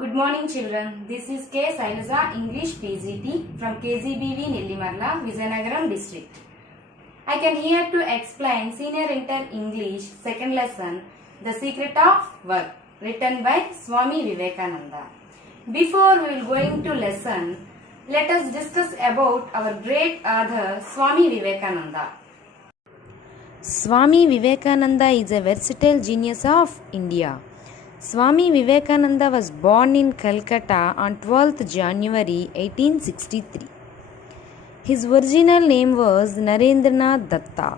Good morning children. This is K. Sailaja English PGT from KGBV Nellimarla, Vizianagaram district. I can here to explain Senior Inter English second lesson The Secret of Work written by Swami Vivekananda. Before we will going to lesson, let us discuss about our great author Swami Vivekananda. Swami Vivekananda is a versatile genius of India. Swami Vivekananda was born in Calcutta on 12th January 1863. His original name was Narendranath Datta.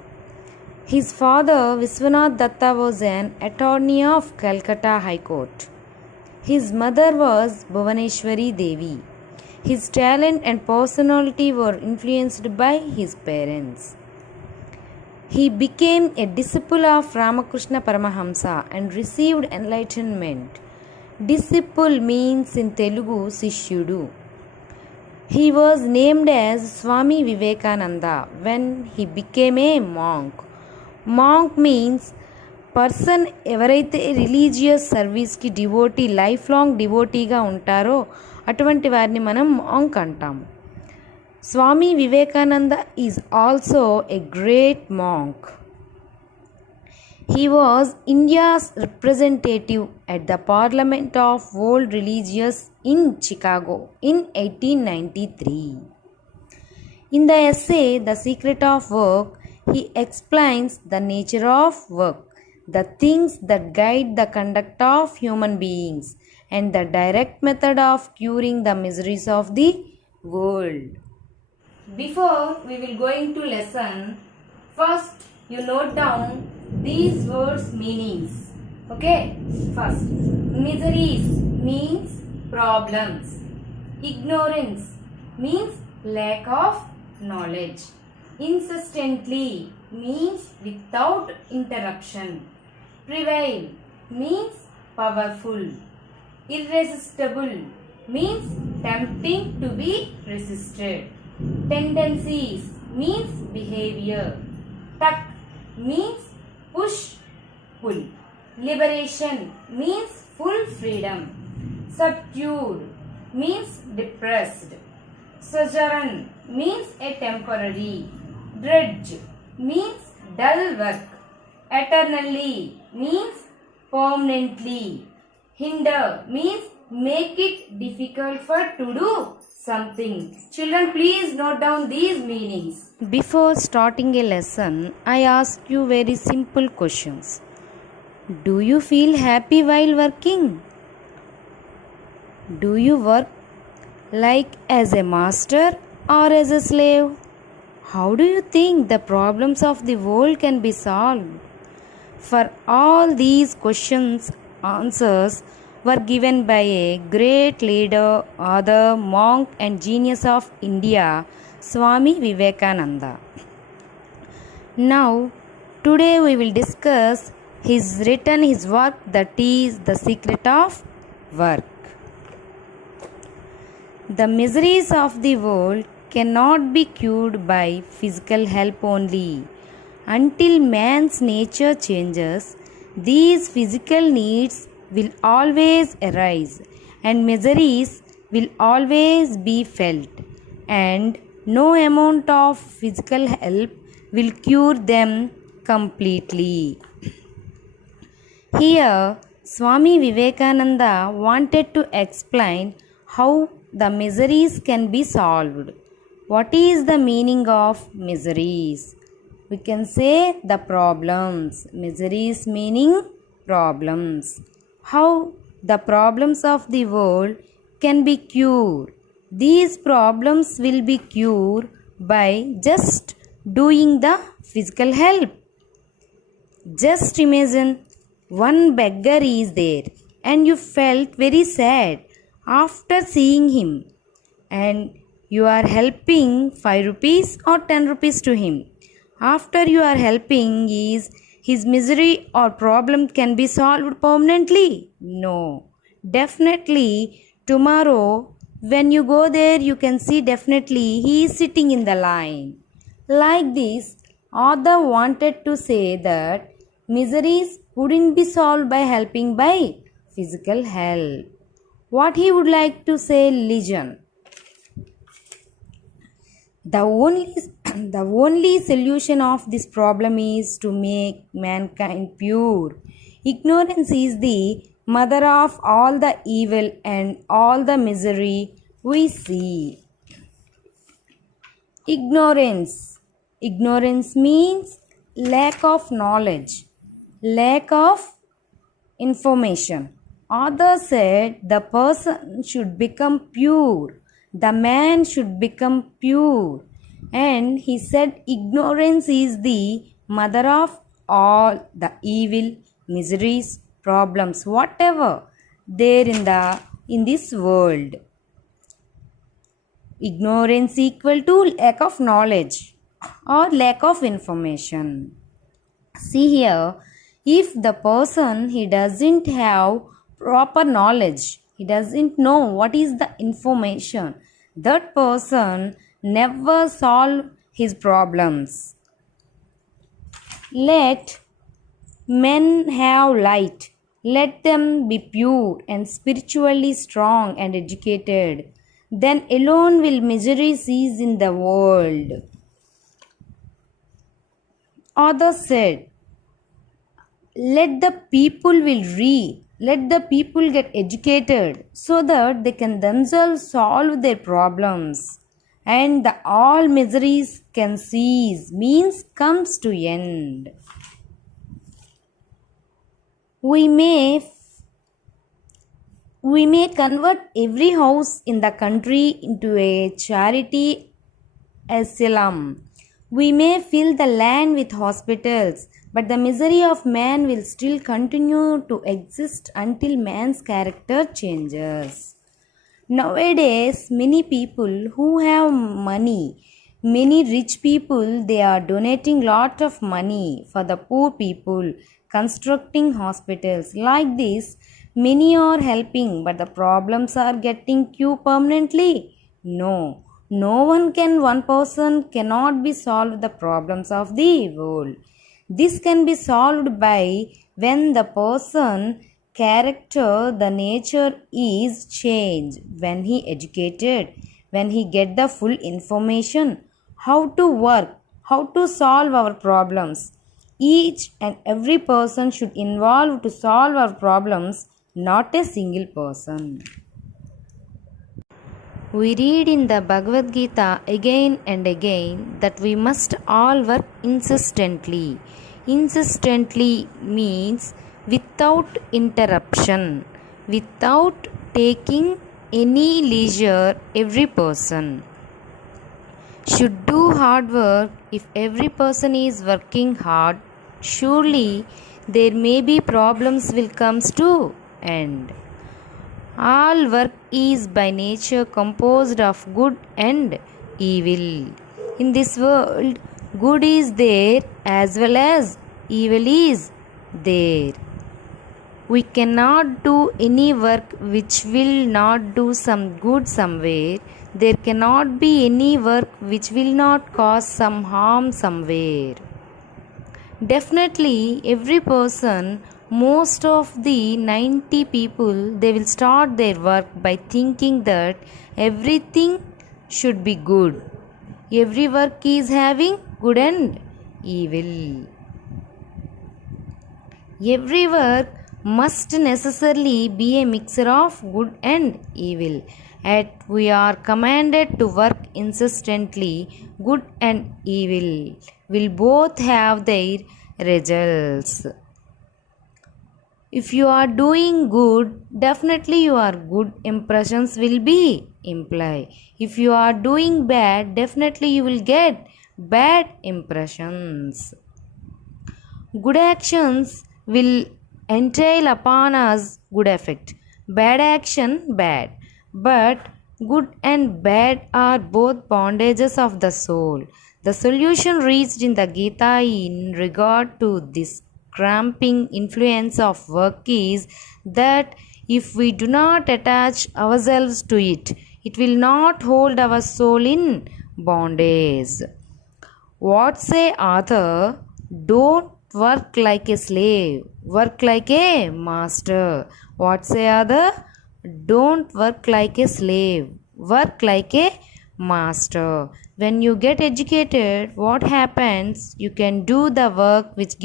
His father Viswanath Datta was an attorney of Calcutta High Court. His mother was Bhuvaneshwari Devi. His talent and personality were influenced by his parents. He became a disciple of Ramakrishna Paramahamsa and received enlightenment. Disciple means in Telugu Sishyudu. He was named as Swami Vivekananda when he became a monk. Monk means person ఎవరైతే religious సర్వీస్కి devotee life long డివోటీగా ఉంటారో అటువంటి వారిని మనం monk అంటాము. Swami Vivekananda is also a great monk. He was India's representative at the Parliament of World Religious in Chicago in 1893. In the essay The Secret of Work, he explains the nature of work, the things that guide the conduct of human beings, and the direct method of curing the miseries of the world. Before we will going to lesson, first you note down these words meanings. Okay, first miseries means problems, ignorance means lack of knowledge, insistently means without interruption, prevail means powerful, irresistible means tempting to be resisted, tendencies means behavior, tuck means push pull, liberation means full freedom, subdued means depressed, sojourn means a temporary, drudge means dull work, eternally means permanently, hinder means make it difficult for to do something. Children, please note down these meanings. Before starting a lesson, I ask you very simple questions. Do you feel happy while working? Do you work like as a master or as a slave? How do you think the problems of the world can be solved? For all these questions, answers were given by a great leader, author, monk and genius of India, Swami Vivekananda. Now, today we will discuss his work that is The Secret of Work. The miseries of the world cannot be cured by physical help only. Until man's nature changes, these physical needs will always arise and miseries will always be felt, and no amount of physical help will cure them completely. Here, Swami Vivekananda wanted to explain how the miseries can be solved. What is the meaning of miseries? We can say the problems. Miseries meaning problems. How the problems of the world can be cured. These problems will be cured by just doing the physical help. Just imagine one beggar is there and you felt very sad after seeing him, and you are helping 5 rupees or 10 rupees to him. After you are helping, is his misery or problem can be solved permanently? No. Definitely tomorrow when you go there, you can see definitely he is sitting in the line. Like this, author wanted to say that miseries wouldn't be solved by helping by physical help. What he would like to say, listen. The only, the only solution of this problem is to make mankind pure. Ignorance is the mother of all the evil and all the misery we see. Ignorance. Ignorance means lack of knowledge, lack of information. Others said the person should become pure, the man should become pure. And he said ignorance is the mother of all the evil, miseries, problems, whatever there in this world. Ignorance equal to lack of knowledge or lack of information. See here, if the person he doesn't have proper knowledge, he doesn't know what is the information, that person never solve his problems. Let men have light. Let them be pure and spiritually strong and educated. Then alone will misery cease in the world. Others said, let the people will read, let the people get educated so that they can themselves solve their problems and the all miseries can cease, means comes to end. We may convert every house in the country into a charity asylum. We may fill the land with hospitals, but the misery of man will still continue to exist until man's character changes. Nowadays, many people who have money, many rich people, they are donating lot of money for the poor people, constructing hospitals. Like this, many are helping, but the problems are getting cured permanently? No. One person cannot be solved the problems of the world. This can be solved by when the person character, the nature is changed, when he educated, when he get the full information, how to work, how to solve our problems. Each and every person should involve to solve our problems, not a single person. We read in the Bhagavad Gita again and again that we must all work insistently. Insistently means without interruption, without taking any leisure. Every person should do hard work. If every person is working hard, surely there may be problems will comes to end. All work is by nature composed of good and evil. In this world, good is there as well as evil is there. We cannot do any work which will not do some good somewhere. There cannot be any work which will not cause some harm somewhere. Definitely, every person, most of the 90 people, they will start their work by thinking that everything should be good. Every work is having good and evil. Every work must necessarily be a mixture of good and evil. Yet we are commanded to work insistently. Good and evil will both have their results. If you are doing good, definitely your good impressions will be implied. If you are doing bad, definitely you will get bad impressions. Good actions will entail upon us good effect. Bad action, bad. But good and bad are both bondages of the soul. The solution reached in the Gita in regard to this cramping influence of work is that if we do not attach ourselves to it, it will not hold our soul in bondage. What say author? Don't work like a slave, work like a master. What say other? Don't work like a slave, work like a master. When you get educated, what happens? You can do the work which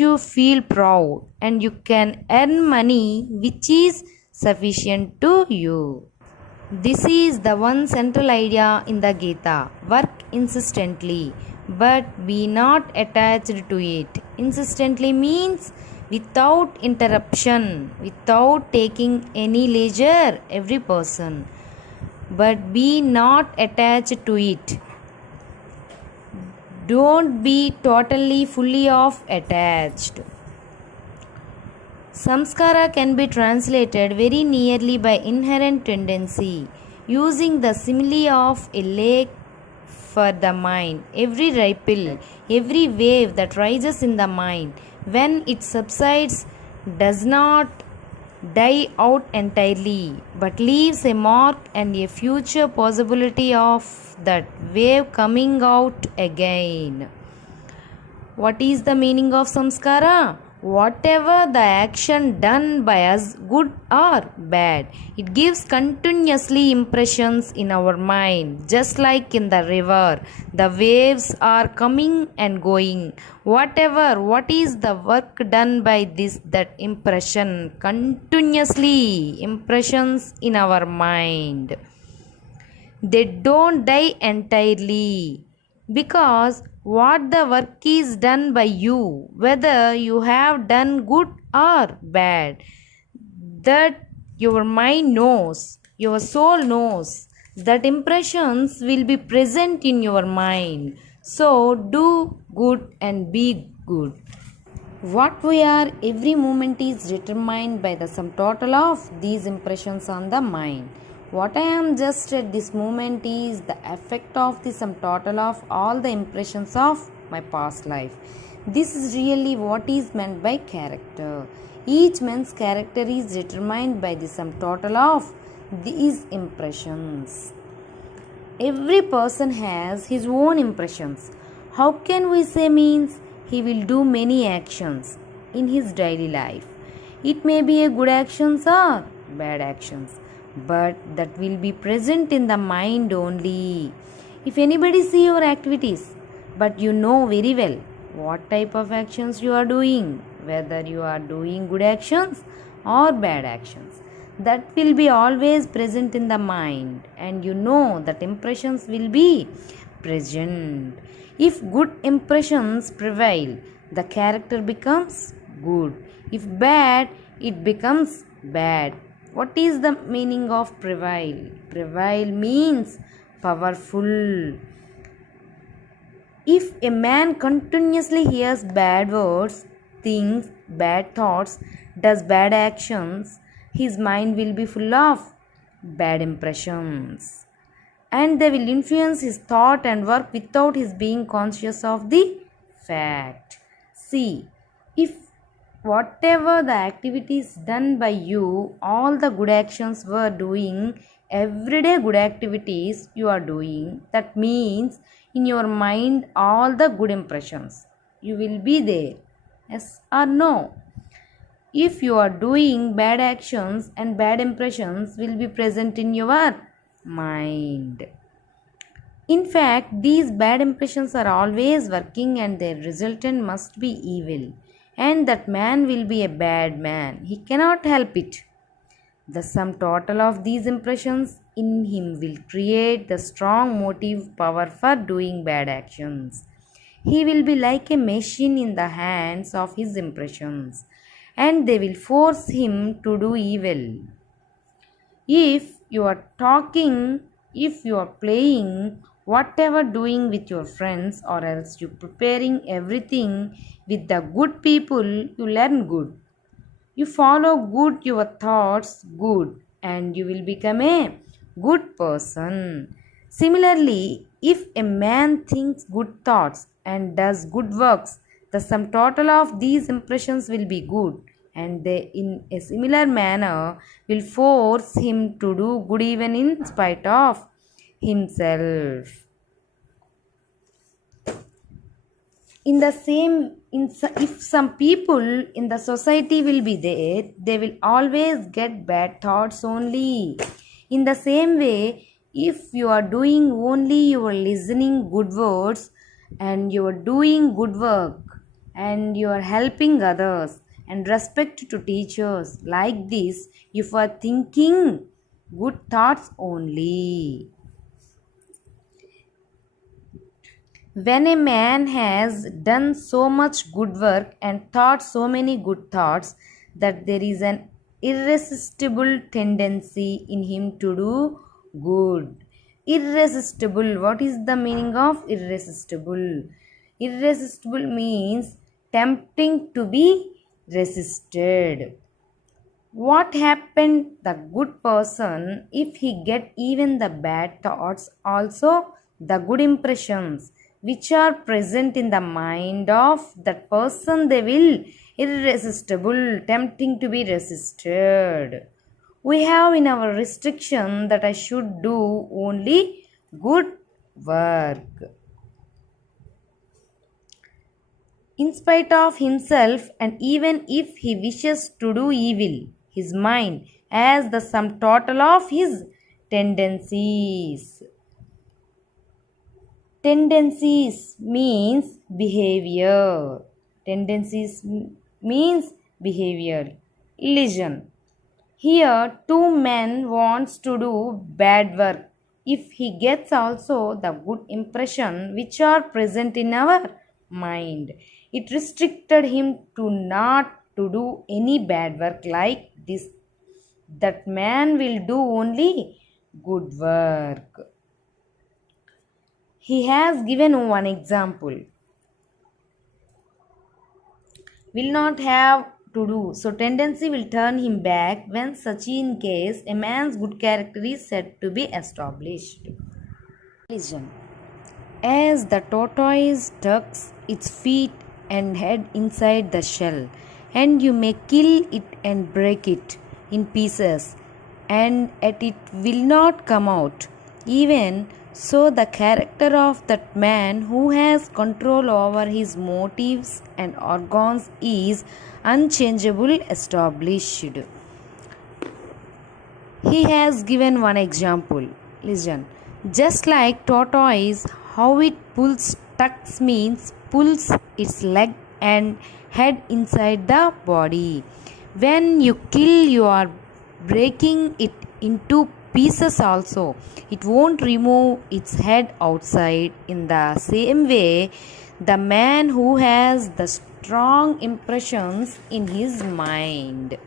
you feel proud, and you can earn money which is sufficient to you. This is the one central idea in the Gita. Work insistently, but be not attached to it. Insistently means without interruption, without taking any leisure, every person. But be not attached to it. Don't be totally fully off attached. Samskara can be translated very nearly by inherent tendency, using the simile of a lake for the mind. Every ripple, every wave that rises in the mind, when it subsides, does not die out entirely, but leaves a mark and a future possibility of that wave coming out again. What is the meaning of samskara? Whatever the action done by us, good or bad, it gives continuously impressions in our mind, just like in the river. The waves are coming and going. What is the work done by this, that impression, continuously impressions in our mind. They don't die entirely, because what the work is done by you, whether you have done good or bad, that your mind knows, your soul knows, that impressions will be present in your mind. So do good and be good. What we are every moment is determined by the sum total of these impressions on the mind. What I am just at this moment is the effect of the sum total of all the impressions of my past life. This is really what is meant by character. Each man's character is determined by the sum total of these impressions. Every person has his own impressions. How can we say means? He will do many actions in his daily life. It may be a good actions or bad actions, but that will be present in the mind only. If anybody see your activities, but you know very well what type of actions you are doing, whether you are doing good actions or bad actions, that will be always present in the mind, and you know that impressions will be present. If good impressions prevail, the character becomes good. If bad, it becomes bad. What is the meaning of prevail? Prevail means powerful. If a man continuously hears bad words, thinks bad thoughts, does bad actions, his mind will be full of bad impressions, and they will influence his thought and work without his being conscious of the fact. See, if whatever the activities done by you, all the good actions were doing, everyday good activities you are doing, that means in your mind all the good impressions you will be there. Yes or no? If you are doing bad actions, and bad impressions will be present in your mind. In fact, these bad impressions are always working, and their resultant must be evil, and that man will be a bad man. He cannot help it. The sum total of these impressions in him will create the strong motive power for doing bad actions. He will be like a machine in the hands of his impressions, and they will force him to do evil. If you are talking, if you are playing, whatever doing with your friends, or else you preparing everything with the good people, you learn good. You follow good, your thoughts good, and you will become a good person. Similarly, if a man thinks good thoughts and does good works, the sum total of these impressions will be good, and they in a similar manner will force him to do good even in spite of himself. in the same if some people in the society will be there, they will always get bad thoughts only. In the same way, if you are doing only, you are listening good words and you are doing good work and you are helping others and respect to teachers, like this, if you are thinking good thoughts only. When a man has done so much good work and thought so many good thoughts, that there is an irresistible tendency in him to do good. Irresistible. What is the meaning of irresistible? Irresistible means tempting to be resisted. What happened the good person if he get even the bad thoughts also, the good impressions which are present in the mind of that person, they will irresistible, tempting to be resisted. We have in our restriction that I should do only good work. In spite of himself, and even if he wishes to do evil, his mind as the sum total of his tendencies. Tendencies means behavior. Tendencies means behavior. Listen. Here, two men wants to do bad work. If he gets also the good impression which are present in our mind, it restricted him to not to do any bad work like this. That man will do only good work. He has given one example. Will not have to do. So tendency will turn him back when such in case a man's good character is said to be established. Listen. As the tortoise tucks its feet and head inside the shell, and you may kill it and break it in pieces, and yet it will not come out. Even so, the character of that man who has control over his motives and organs is unchangeable, established. He has given one example. Listen. Just like tortoise, how it tucks means pulls its leg and head inside the body. When you kill, you are breaking it into pieces also. It won't remove its head outside. In the same way, the man who has the strong impressions in his mind,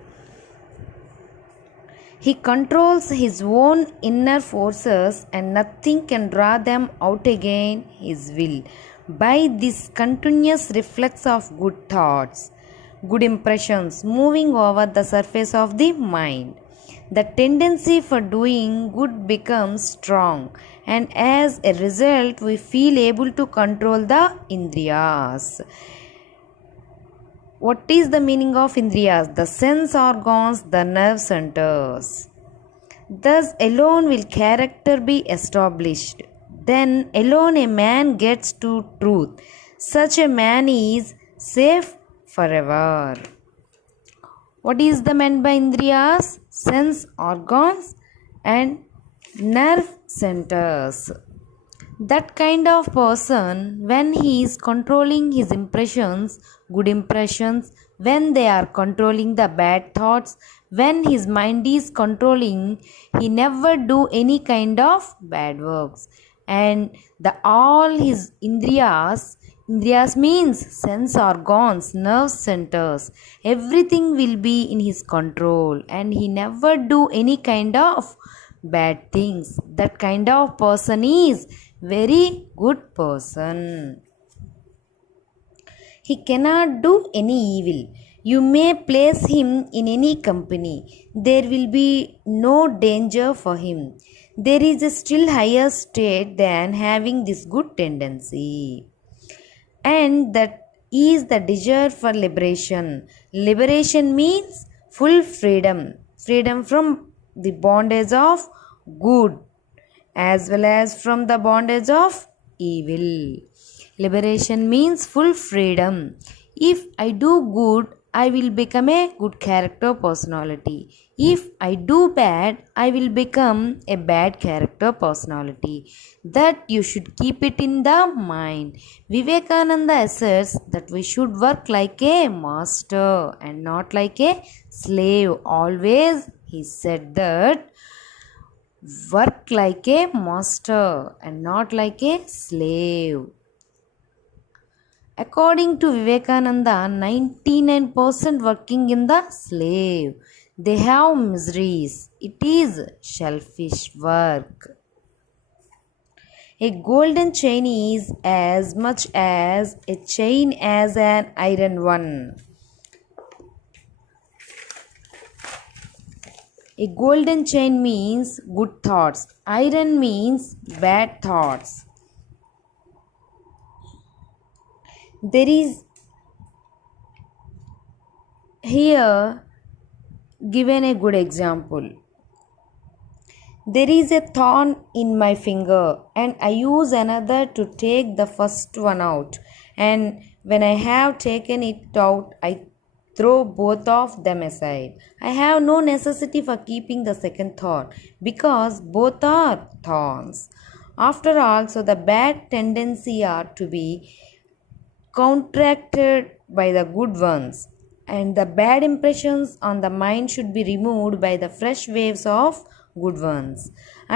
he controls his own inner forces and nothing can draw them out again his will. By this continuous reflex of good thoughts, good impressions moving over the surface of the mind, the tendency for doing good becomes strong, and as a result, we feel able to control the indriyas. What is the meaning of indriyas? The sense organs, the nerve centers. Thus alone will character be established. Then alone a man gets to truth. Such a man is safe forever. What is the meant by indriyas? Sense organs and nerve centers. That kind of person, when he is controlling his impressions, good impressions, when they are controlling the bad thoughts, when his mind is controlling, he never do any kind of bad works. And all his indriyas means sense organs, nerve centers, everything will be in his control, and he never do any kind of bad things. That kind of person is very good person. He cannot do any evil. You may place him in any company. There will be no danger for him. There is a still higher state than having this good tendency. And that is the desire for liberation. Liberation means full freedom. Freedom from the bondage of good as well as from the bondage of evil. Liberation means full freedom. If I do good, I will become a good character personality. If I do bad, I will become a bad character personality. That you should keep it in the mind. Vivekananda asserts that we should work like a master and not like a slave. Always he said that work like a master and not like a slave. According to Vivekananda, 99% working in the slave. They have miseries. It is selfish work. A golden chain is as much as a chain as an iron one. A golden chain means good thoughts. Iron means bad thoughts. There is here given a good example. There is a thorn in my finger and I use another to take the first one out, and when I have taken it out, I throw both of them aside. I have no necessity for keeping the second thorn because both are thorns. After all, so the bad tendency are to be counteracted by the good ones, and the bad impressions on the mind should be removed by the fresh waves of good ones,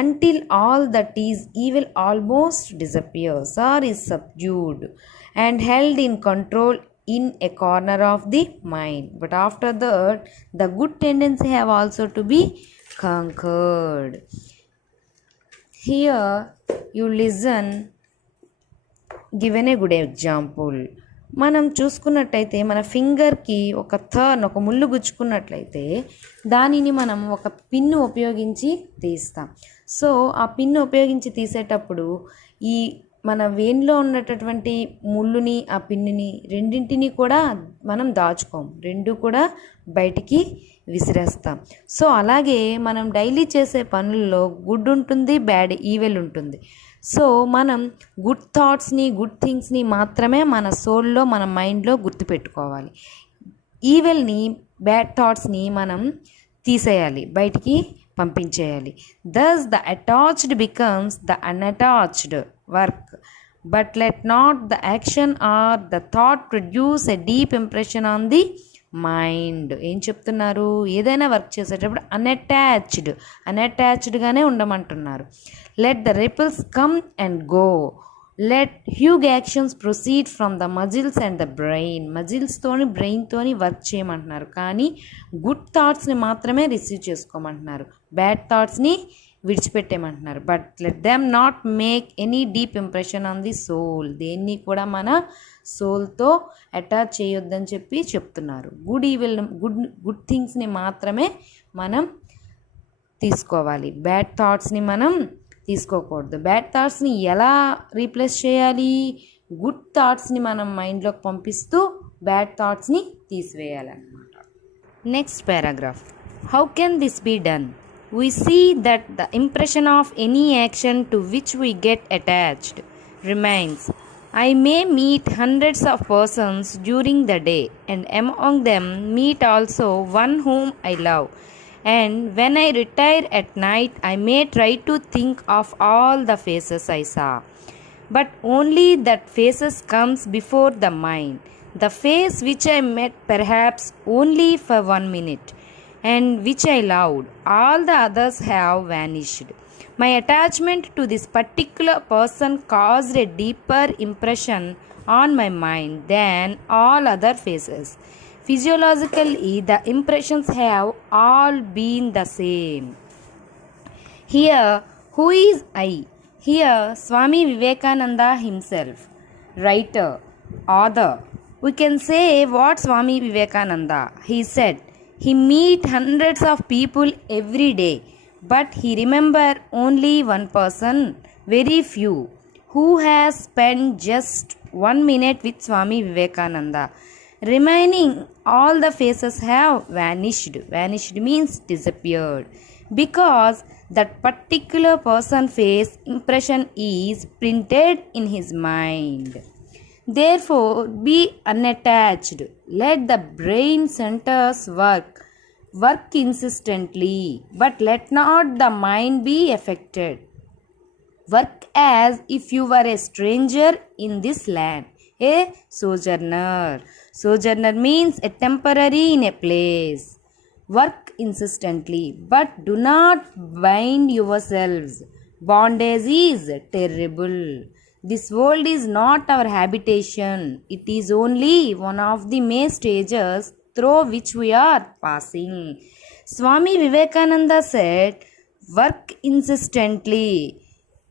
until all that is evil almost disappears or is subdued and held in control in a corner of the mind. But after that, the good tendency have also to be conquered. Here you listen, given a good example. మనం చూసుకున్నట్టయితే మన ఫింగర్కి ఒక ముళ్ళు గుచ్చుకున్నట్లయితే దానిని మనం ఒక pin ఉపయోగించి తీస్తాం. సో ఆ పిన్ను ఉపయోగించి తీసేటప్పుడు ఈ మన వేన్లో ఉన్నటువంటి ముళ్ళుని ఆ పిన్నుని రెండింటిని కూడా మనం దాచుకోం, రెండు కూడా బయటికి విసిరేస్తాం. సో అలాగే మనం డైలీ చేసే పనుల్లో గుడ్ ఉంటుంది, బ్యాడ్ ఈవెల్ ఉంటుంది. సో మనం గుడ్ థాట్స్ని, గుడ్ థింగ్స్ని మాత్రమే మన సోల్లో, మన మైండ్లో గుర్తుపెట్టుకోవాలి. ఈవెల్ని, బ్యాడ్ థాట్స్ని మనం తీసేయాలి, బయటికి పంపించేయాలి. Thus the attached becomes the unattached work. But let not the action or the thought produce a deep impression on the mind. ఏం చెప్తున్నారు? ఏదైనా వర్క్ చేసేటప్పుడు అన్అటాచ్డ్గానే ఉండమంటున్నారు. Let the ripples come and go. Let huge actions proceed from the muscles and the brain. మజిల్స్తోని, బ్రెయిన్తోని work చేయమంటున్నారు, కానీ గుడ్ థాట్స్ని మాత్రమే రిసీవ్ చేసుకోమంటున్నారు, బ్యాడ్ థాట్స్ని విడిచిపెట్టేయమంటున్నారు. But let them not make any deep impression on the soul. దేన్ని కూడా మన సోల్తో అటాచ్ చేయొద్దని చెప్తున్నారు. గుడ్ థింగ్స్ని మాత్రమే మనం తీసుకోవాలి, బ్యాడ్ థాట్స్ని మనం తీసుకోకూడదు. బ్యాడ్ థాట్స్ని ఎలా రీప్లేస్ చేయాలి? గుడ్ థాట్స్ని మనం మైండ్లోకి పంపిస్తూ బ్యాడ్ థాట్స్ని తీసివేయాలన్నమాట. Next paragraph. How can this be done? We see that the impression of any action to which we get attached remains. I may meet hundreds of persons during the day, and among them meet also one whom I love. And when I retire at night, I may try to think of all the faces I saw. But only that faces comes before the mind. The face which I met perhaps only for 1 minute, and which I loved, all the others have vanished. My attachment to this particular person caused a deeper impression on my mind than all other faces. Physiologically, the impressions have all been the same. Here, who is I? Here, Swami Vivekananda himself, writer, author. We can say what Swami Vivekananda, he said, he meet hundreds of people every day, but he remember only one person, very few, who has spent just 1 minute with Swami Vivekananda. Remaining all the faces have vanished. Vanished means disappeared, because that particular person face impression is printed in his mind. Therefore, be unattached. Let the brain centers work insistently, but let not the mind be affected. Work as if you were a stranger in this land, a sojourner. Sojourner means a temporary in a place. Work insistently, but do not bind yourselves. Bondage is terrible. This world is not our habitation. It is only one of the many stages through which we are passing. Swami Vivekananda said, work insistently.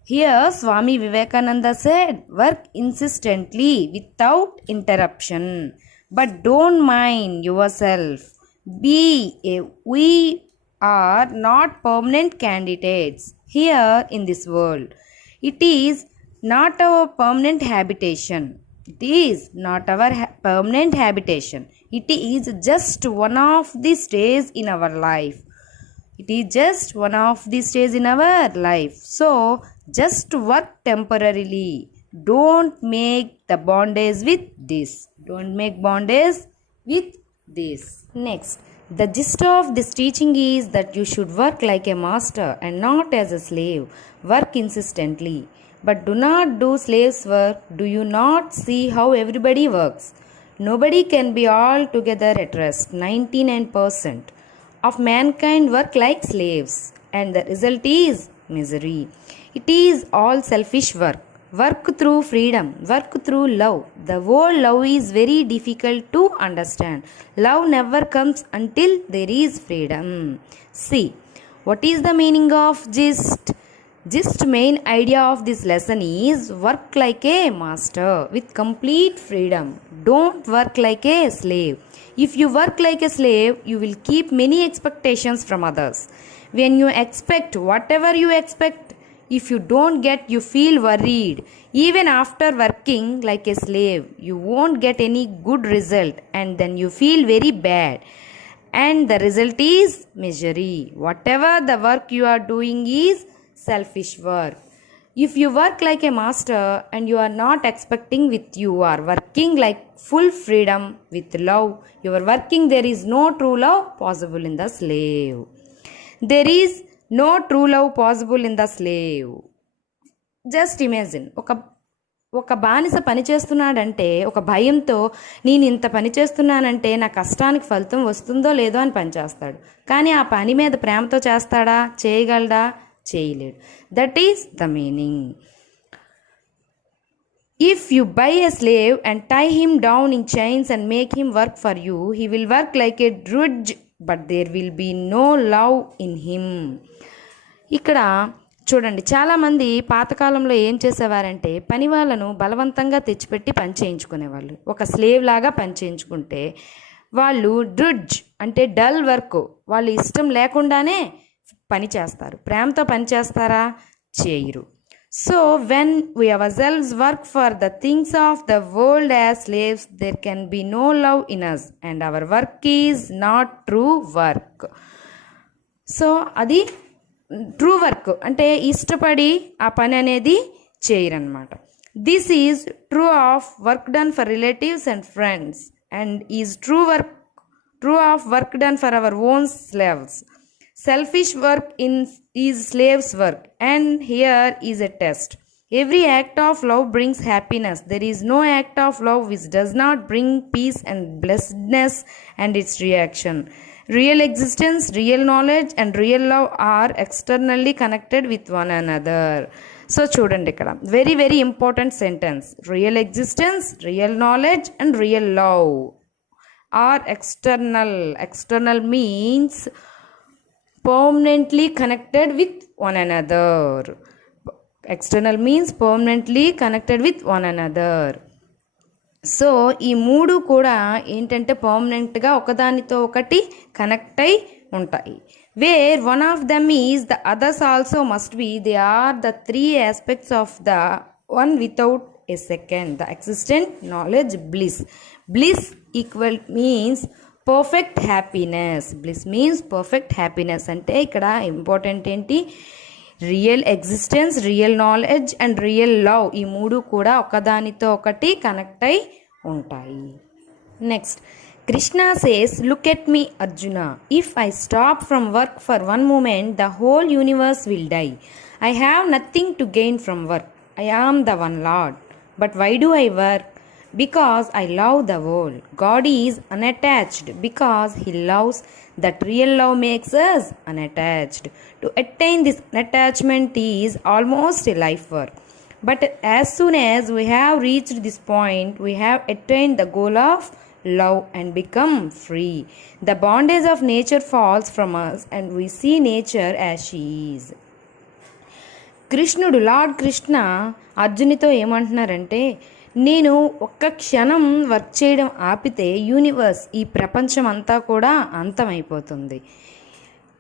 Here, Swami Vivekananda said, work insistently without interruption, but don't mind yourself. We are not permanent candidates here in this world. It is not our permanent habitation. It is not our permanent habitation. It is just one of the stages in our life. It is just one of the stages in our life. So, just work temporarily. Don't make the bondage with this. Don't make bondage with this. Next, the gist of this teaching is that you should work like a master and not as a slave. Work insistently. But do not do slaves' work. Do you not see how everybody works? Nobody can be altogether at rest. 99% of mankind work like slaves, and the result is misery. It is all selfish work. Work through freedom, work through love. The word love is very difficult to understand. Love never comes until there is freedom. See, what is the meaning of gist? Gist main idea of this lesson is work like a master with complete freedom. Don't work like a slave. If you work like a slave, you will keep many expectations from others. When you expect whatever you expect, if you don't get, you feel worried. Even after working like a slave, you won't get any good result, and then you feel very bad. And the result is misery. Whatever the work you are doing is selfish work. If you work like a master and you are not expecting with you are working like full freedom with love, you are working, there is no true love possible in the slave. There is no true love possible in the slave. Just imagine, ఒక బానిస పని చేస్తున్నాడంటే ఒక భయంతో నేను ఇంత పని చేస్తున్నానంటే నా కష్టానికి ఫలితం వస్తుందో లేదో అని పని చేస్తాడు. కానీ ఆ పని మీద ప్రేమతో చేస్తాడా? చేయగలడా? చేయలేడు. That is the meaning. If you buy a slave and tie him down in chains and make him work for you, he will work like a drudge, but there will be no love in him. ఇక్కడ చూడండి, చాలామంది పాతకాలంలో ఏం చేసేవారంటే పని వాళ్ళను బలవంతంగా తెచ్చిపెట్టి పని చేయించుకునేవాళ్ళు. ఒక స్లేవ్ లాగా పని చేయించుకుంటే వాళ్ళు డ్రుడ్జ్ అంటే డల్ వర్క్, వాళ్ళు ఇష్టం లేకుండానే పని చేస్తారు. ప్రేమతో పని చేస్తారా? చేయరు. So when we ourselves work for the things of the world as slaves, there can be no love in us, and our work is not true work. So అది ట్రూ వర్క్ అంటే ఇష్టపడి ఆ పని అనేది చేయరన్నమాట. This is true of work done for relatives and friends, and is true of work done for our own slaves. Selfish work is slaves' work, and here is a test. Every act of love brings happiness. There is no act of love which does not bring peace and blessedness and its reaction. Real existence, real knowledge, and real love are externally connected with one another. So చూడండి, ఇక్కడ very very important sentence. Real existence, real knowledge, and real love are external. External means permanently connected with one another. External means permanently connected with one another. So ఈ మూడు కూడా ఏంటంటే పర్మనెంట్గా ఒకదానితో ఒకటి కనెక్ట్ అయి ఉంటాయి. Where one of them is the others also must be. They are the three aspects of the one without a second. The existent knowledge bliss. Bliss equal means perfect happiness. Bliss means perfect happiness. అంటే ఇక్కడ important ఏంటి? Real existence, real knowledge and real love, ఈ మూడు కూడా ఒకదానితో ఒకటి కనెక్ట్ అయి ఉంటాయి. Next, Krishna says, "Look at me, Arjuna. If I stop from work for one moment, the whole universe will die. I have nothing to gain from work. I am the one Lord. But why do I work? Because I love the world. God is unattached because He loves. That real love makes us unattached. To attain this unattachment is almost a life work. But as soon as we have reached this point, we have attained the goal of love and become free. The bondage of nature falls from us and we see nature as she is." కృష్ణుడు, lord Krishna అర్జునితో ఏమంటున్నారంటే, నేను ఒక్క క్షణం work చేయడం ఆపితే universe, ఈ ప్రపంచం అంతా కూడా అంతమైపోతుంది.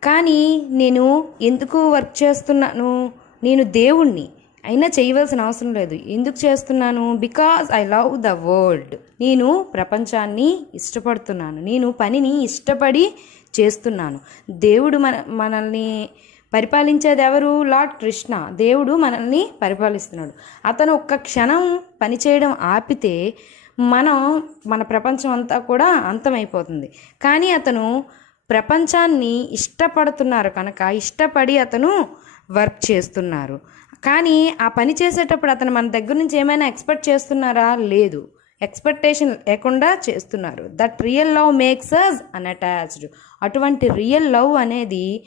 కానీ నేను ఎందుకు వర్క్ చేస్తున్నాను? నేను దేవుణ్ణి అయినా చేయవలసిన అవసరం లేదు. ఎందుకు చేస్తున్నాను? Because I love the world. నేను ప్రపంచాన్ని ఇష్టపడుతున్నాను. నేను పనిని ఇష్టపడి చేస్తున్నాను. దేవుడు మనల్ని పరిపాలించేది ఎవరు? లార్డ్ కృష్ణ. దేవుడు మనల్ని పరిపాలిస్తున్నాడు. అతను ఒక్క క్షణం పని చేయడం ఆపితే మన ప్రపంచం అంతా కూడా అంతమైపోతుంది. కానీ అతను ప్రపంచాన్ని ఇష్టపడుతున్నారు కనుక ఇష్టపడి అతను వర్క్ చేస్తున్నారు. కానీ ఆ పని చేసేటప్పుడు అతను మన దగ్గర నుంచి ఏమైనా ఎక్స్పెక్ట్ చేస్తున్నారా? లేదు. ఎక్స్పెక్టేషన్ లేకుండా చేస్తున్నారు. That real love makes us unattached. అటువంటి రియల్ లవ్ అనేది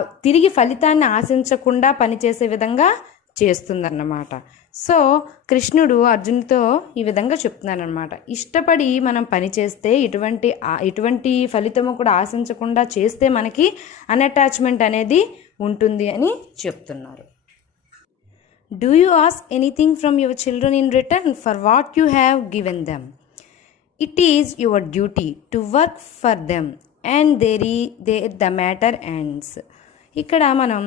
తిరిగి ఫలితాన్ని ఆశించకుండా పనిచేసే విధంగా చేస్తుందన్నమాట. సో కృష్ణుడు అర్జున్తో ఈ విధంగా చెప్తున్నారనమాట. ఇష్టపడి మనం పని చేస్తే ఇటువంటి ఫలితము కూడా ఆశించకుండా చేస్తే మనకి అన్అటాచ్మెంట్ అనేది ఉంటుంది అని చెప్తున్నారు. Do you ask anything from your children in return for what you have given them? It is your duty to work for them and there the matter ends. ఇక్కడ మనం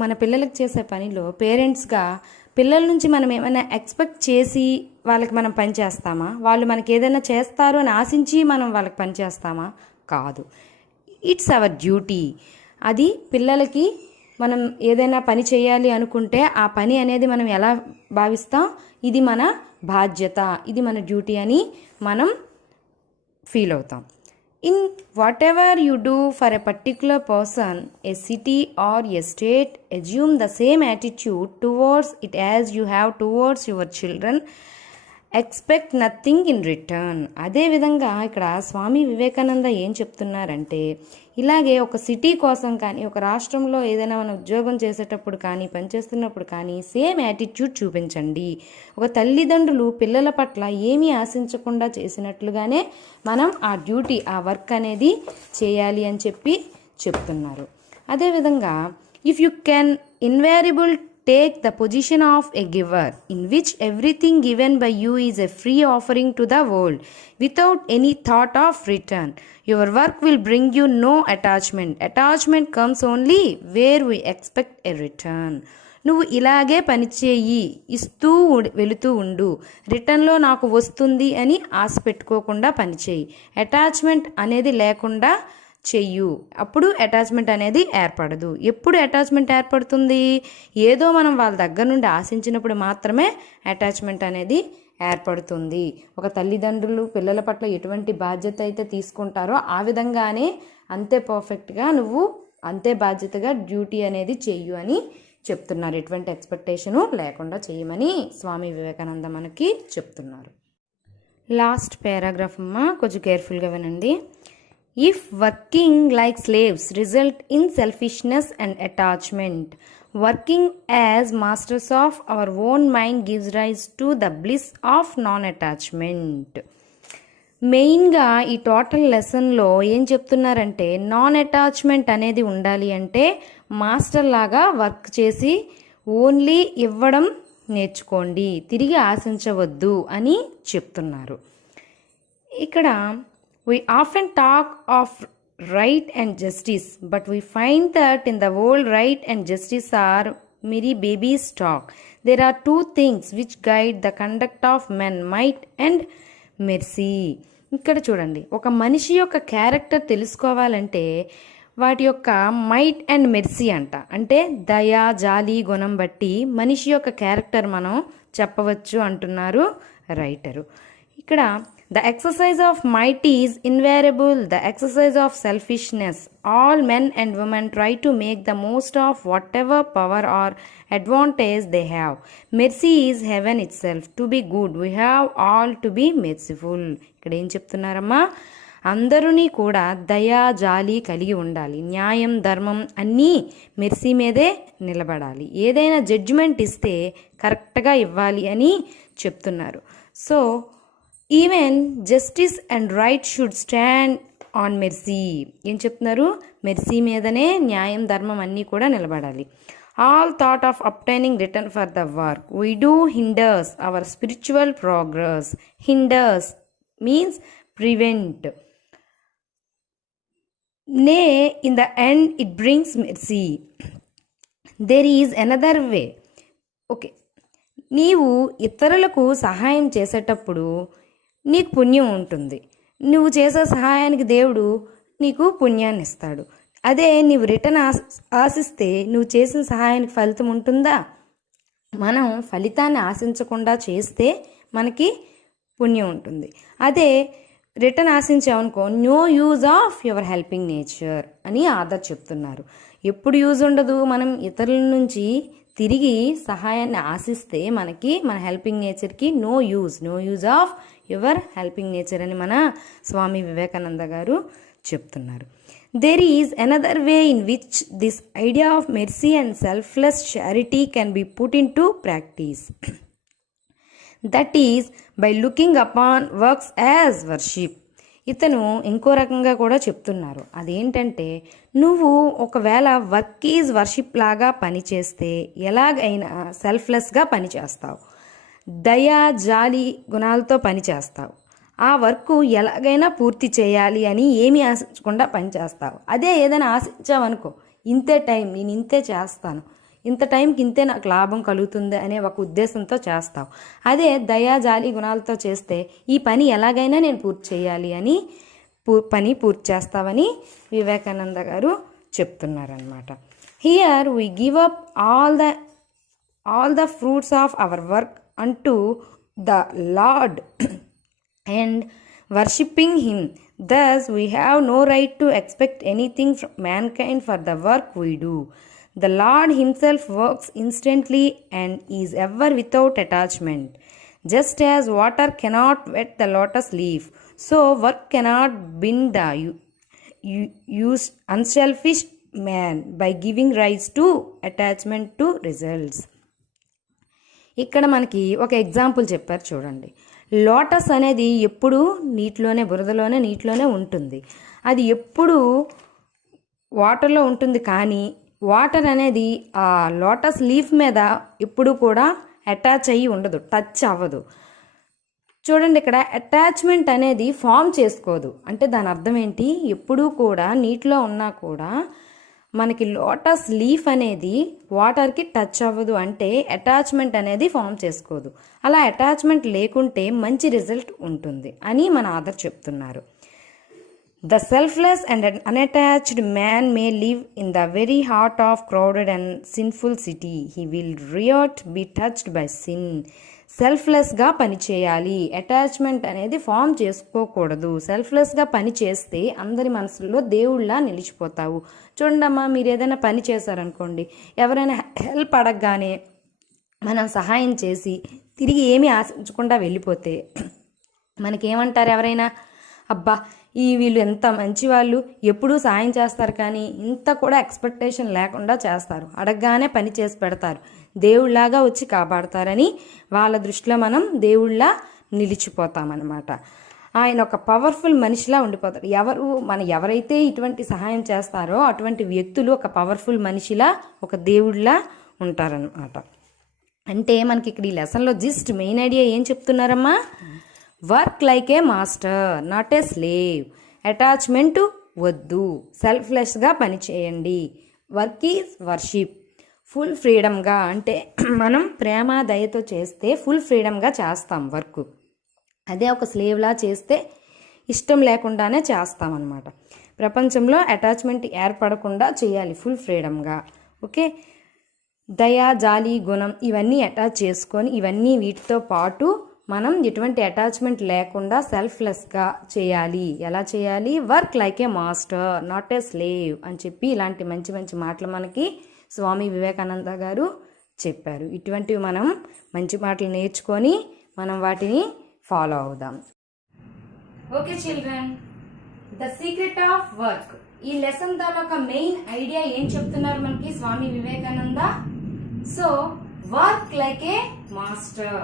మన పిల్లలకి చేసే పనిలో పేరెంట్స్గా పిల్లల నుంచి మనం ఏమైనా ఎక్స్పెక్ట్ చేసి వాళ్ళకి మనం పని చేస్తామా? వాళ్ళు మనకి ఏదైనా చేస్తారు అని ఆశించి మనం వాళ్ళకి పని చేస్తామా? కాదు. It's our duty. అది పిల్లలకి మనం ఏదైనా పని చేయాలి అనుకుంటే ఆ పని అనేది మనం ఎలా భావిస్తాం? ఇది మన బాధ్యత, ఇది మన డ్యూటీ అని మనం ఫీల్ అవుతాం. In whatever you do for a particular person, a city or a state, assume the same attitude towards it as you have towards your children. Expect nothing in return. అదేవిధంగా ఇక్కడ స్వామి వివేకానంద ఏం చెప్తున్నారంటే, ఇలాగే ఒక city కోసం కానీ ఒక రాష్ట్రంలో ఏదైనా మనం ఉద్యోగం చేసేటప్పుడు కానీ పనిచేస్తున్నప్పుడు కానీ సేమ్ యాటిట్యూడ్ చూపించండి. ఒక తల్లిదండ్రులు పిల్లల పట్ల ఏమీ ఆశించకుండా చేసినట్లుగానే మనం ఆ డ్యూటీ, ఆ వర్క్ అనేది చేయాలి అని చెప్తున్నారు. అదేవిధంగా if you can invariable take the position of a giver, in which everything given by you is a free offering to the world without any thought of return, your work will bring you no attachment. Attachment comes only where we expect a return. నువ్వు ఇలాగే పనిచేయి, ఇస్తూ వెళుతూ ఉండు, రిటర్న్లో నాకు వస్తుంది అని ఆశ పెట్టుకోకుండా పనిచేయి. అటాచ్మెంట్ అనేది లేకుండా చెయ్యు, అప్పుడు అటాచ్మెంట్ అనేది ఏర్పడదు. ఎప్పుడు అటాచ్మెంట్ ఏర్పడుతుంది? ఏదో మనం వాళ్ళ దగ్గర నుండి ఆశించినప్పుడు మాత్రమే అటాచ్మెంట్ అనేది ఏర్పడుతుంది. ఒక తల్లిదండ్రులు పిల్లల పట్ల ఎటువంటి బాధ్యత అయితే తీసుకుంటారో ఆ విధంగానే అంతే పర్ఫెక్ట్గా నువ్వు అంతే బాధ్యతగా డ్యూటీ అనేది చెయ్యు అని చెప్తున్నారు. ఎటువంటి ఎక్స్పెక్టేషను లేకుండా చేయమని స్వామి వివేకానంద మనకి చెప్తున్నారు. లాస్ట్ పారాగ్రాఫ్ అమ్మ, కొంచెం కేర్ఫుల్గా వినండి. If working like slaves result in selfishness and attachment, working as masters of our own mind gives rise to the bliss of non-attachment. మెయిన్గా ఈ టోటల్ లెసన్లో ఏం చెప్తున్నారంటే, నాన్ అటాచ్మెంట్ అనేది ఉండాలి అంటే మాస్టర్ లాగా వర్క్ చేసి ఓన్లీ ఇవ్వడం నేర్చుకోండి, తిరిగి ఆశించవద్దు అని చెప్తున్నారు. ఇక్కడ we often talk of right and justice, but we find that in the world right and justice are mere baby's talk. There are two things which guide the conduct of men, might and mercy. ఇక్కడ చూడండి, ఒక మనిషి యొక్క character తెలుసుకోవాలంటే వాటి యొక్క might and mercy అంట. అంటే దయ, జాలి, గుణం బట్టి మనిషి యొక్క క్యారెక్టర్ మనం చెప్పవచ్చు అంటున్నారు రైటరు. ఇక్కడ the exercise of might is invariable the exercise of selfishness. All men and women try to make the most of whatever power or advantage they have. Mercy is heaven itself. To be good we have all to be merciful. ఇక్కడ ఏం చెప్తున్నారమ్మా? అందరినీ కూడా దయా, జాలి కలిగి ఉండాలి. న్యాయం, ధర్మం అన్నీ మెర్సీ మీదే నిలబడాలి. ఏదైనా జడ్జిమెంట్ ఇస్తే కరెక్ట్గా ఇవ్వాలి అని చెప్తున్నారు. So even justice and right should stand on mercy. ఏం చెప్తున్నారు? మెర్సీ మీదనే న్యాయం, ధర్మం అన్నీ కూడా నిలబడాలి. All thought of obtaining return for the work we do hinders our spiritual progress. Hinders means prevent. Nay, in the end, it brings mercy. There is another way. Okay, నీవు ఇతరులకు సహాయం చేసేటప్పుడు నీకు పుణ్యం ఉంటుంది. నువ్వు చేసే సహాయానికి దేవుడు నీకు పుణ్యాన్ని ఇస్తాడు. అదే నీవు రిటర్న్ ఆశిస్తే నువ్వు చేసిన సహాయానికి ఫలితం ఉంటుందా? మనం ఫలితాన్ని ఆశించకుండా చేస్తే మనకి పుణ్యం ఉంటుంది. అదే రిటర్న్ ఆశించామనుకో, no use of your helping nature అని ఆధార్ చెప్తున్నారు. ఎప్పుడు యూజ్ ఉండదు? మనం ఇతరుల నుంచి తిరిగి సహాయాన్ని ఆశిస్తే మనకి మన హెల్పింగ్ నేచర్కి no use of your helping nature అని మన స్వామి వివేకానంద గారు చెప్తున్నారు. There is another way in which this idea of mercy and selfless charity can be put into practice. That is by looking upon works as worship. ఇతను ఇంకో రకంగా కూడా చెప్తున్నారు. అదేంటంటే, నువ్వు ఒకవేళ వర్క్ ఈజ్ వర్షిప్ లాగా పనిచేస్తే ఎలాగైనా సెల్ఫ్లెస్గా పనిచేస్తావు. దయా, జాలి గుణాలతో పనిచేస్తావు. ఆ వర్క్ ఎలాగైనా పూర్తి చేయాలి అని ఏమీ ఆశించకుండా పనిచేస్తావు. అదే ఏదైనా ఆశించావనుకో, ఇంతే టైం నేను ఇంతే చేస్తాను, ఇంత టైంకి ఇంతే నాకు లాభం కలుగుతుంది అనే ఒక ఉద్దేశంతో చేస్తావు. అదే దయా, జాలి గుణాలతో చేస్తే ఈ పని ఎలాగైనా నేను పూర్తి చేయాలి అని పని పూర్తి చేస్తావని వివేకానంద గారు చెప్తున్నారనమాట. Here we give up all the fruits of our work unto the Lord and worshipping him. Thus we have no right to expect anything from mankind for the work we do. The Lord himself works instantly and is ever without attachment. Just as water cannot wet the lotus leaf, so work cannot bind the unselfish man by giving rise to attachment to results. ఇక్కడ మనకి ఒక example చెప్పారు చూడండి. Lotus అనేది ఎప్పుడు నీటిలోనే, బురదలోనే, నీటిలోనే ఉంటుంది. అది ఎప్పుడు వాటర్లో ఉంటుంది. కానీ వాటర్ అనేది ఆ లోటస్ లీఫ్ మీద ఎప్పుడు కూడా అటాచ్ అయ్యి ఉండదు, టచ్ అవ్వదు. చూడండి, ఇక్కడ అటాచ్మెంట్ అనేది ఫామ్ చేసుకోదు. అంటే దాని అర్థం ఏంటి? ఎప్పుడూ కూడా నీటిలో ఉన్నా కూడా మనకి లోటస్ లీఫ్ అనేది వాటర్కి టచ్ అవ్వదు. అంటే అటాచ్మెంట్ అనేది ఫామ్ చేసుకోదు. అలా అటాచ్మెంట్ లేకుంటే మంచి రిజల్ట్ ఉంటుంది అని మన ఆధార్ చెప్తున్నారు. The selfless and unattached man may live in the very heart of crowded and sinful city. He will not be touched by sin. సెల్ఫ్లెస్గా పనిచేయాలి. అటాచ్మెంట్ అనేది ఫామ్ చేసుకోకూడదు. సెల్ఫ్లెస్గా పని చేస్తే అందరి మనసుల్లో దేవుళ్ళ నిలిచిపోతావు. చూడండమ్మా, మీరు ఏదైనా పని చేశారనుకోండి, ఎవరైనా హెల్ప్ అడగగానే మనం సహాయం చేసి తిరిగి ఏమీ ఆశించకుండా వెళ్ళిపోతే మనకేమంటారు ఎవరైనా? అబ్బా, వీళ్ళు ఎంత మంచి వాళ్ళు, ఎప్పుడూ సాయం చేస్తారు, కానీ ఇంత కూడా ఎక్స్పెక్టేషన్ లేకుండా చేస్తారు, అడగగానే పని చేసి పెడతారు, దేవుళ్ళలాగా వచ్చి కాపాడతారని వాళ్ళ దృష్టిలో మనం దేవుళ్ళ నిలిచిపోతామన్నమాట. ఆయన ఒక పవర్ఫుల్ మనిషిలా ఉండిపోతారు. ఎవరైతే ఇటువంటి సహాయం చేస్తారో అటువంటి వ్యక్తులు ఒక పవర్ఫుల్ మనిషిలా, ఒక దేవుళ్ళలా ఉంటారనమాట. అంటే మనకి ఇక్కడ ఈ లెసన్లో జస్ట్ మెయిన్ ఐడియా ఏం చెప్తున్నారమ్మా? Work like a master, not a slave. Attachment వద్దు, సెల్ఫ్లెస్గా పనిచేయండి. Work is worship. ఫుల్ ఫ్రీడమ్గా, అంటే మనం ప్రేమ దయతో చేస్తే ఫుల్ ఫ్రీడమ్గా చేస్తాం వర్క్. అదే ఒక స్లేవ్లా చేస్తే ఇష్టం లేకుండానే చేస్తామన్నమాట. ప్రపంచంలో అటాచ్మెంట్ ఏర్పడకుండా చేయాలి ఫుల్ ఫ్రీడమ్గా. ఓకే, దయ, జాలి, గుణం ఇవన్నీ అటాచ్ చేసుకొని ఇవన్నీ వీటితో పాటు మనం ఎటువంటి అటాచ్మెంట్ లేకుండా సెల్ఫ్లెస్గా చేయాలి. ఎలా చేయాలి? Work like a master not a slave అని చెప్పి ఇలాంటి మంచి మంచి మాటలు మనకి స్వామి వివేకానంద గారు చెప్పారు. ఇటువంటివి మనం మంచి మాటలు నేర్చుకొని మనం వాటిని ఫాలో అవుదాం. Okay children, the secret of work. ఈ లెసన్ తాలూకా మెయిన్ ఐడియా ఏం చెప్తున్నారు మనకి Swami Vivekananda? So work like a master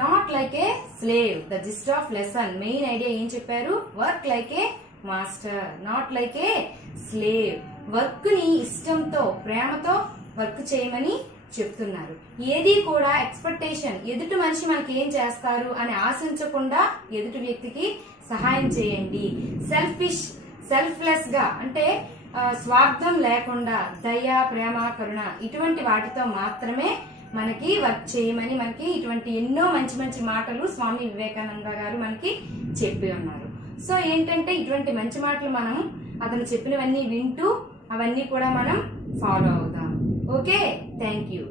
not like a slave. The gist of lesson main idea ఏం చెప్పారు? Work like a master not like a slave. Work ని ఇష్టంతో ప్రేమతో వర్క్ చేయమని చెప్తున్నారు. ఏది కూడా ఎక్స్పెక్టేషన్ ఎదుటి మనిషి మనకి ఏం చేస్తారు అని ఆశించకుండా ఎదుటి వ్యక్తికి సహాయం చేయండి. సెల్ఫ్లెస్ గా అంటే స్వార్థం లేకుండా దయ, ప్రేమ, కరుణ ఇటువంటి వాటితో మాత్రమే మనకి వర్క్ చేయమని మనకి ఇటువంటి ఎన్నో మంచి మంచి మాటలు స్వామి వివేకానంద గారు మనకి చెప్పి ఉన్నారు. సో ఏంటంటే ఇటువంటి మంచి మాటలు మనం అతను చెప్పినవన్నీ వింటూ అవన్నీ కూడా మనం ఫాలో అవుదాం. Okay, thank you.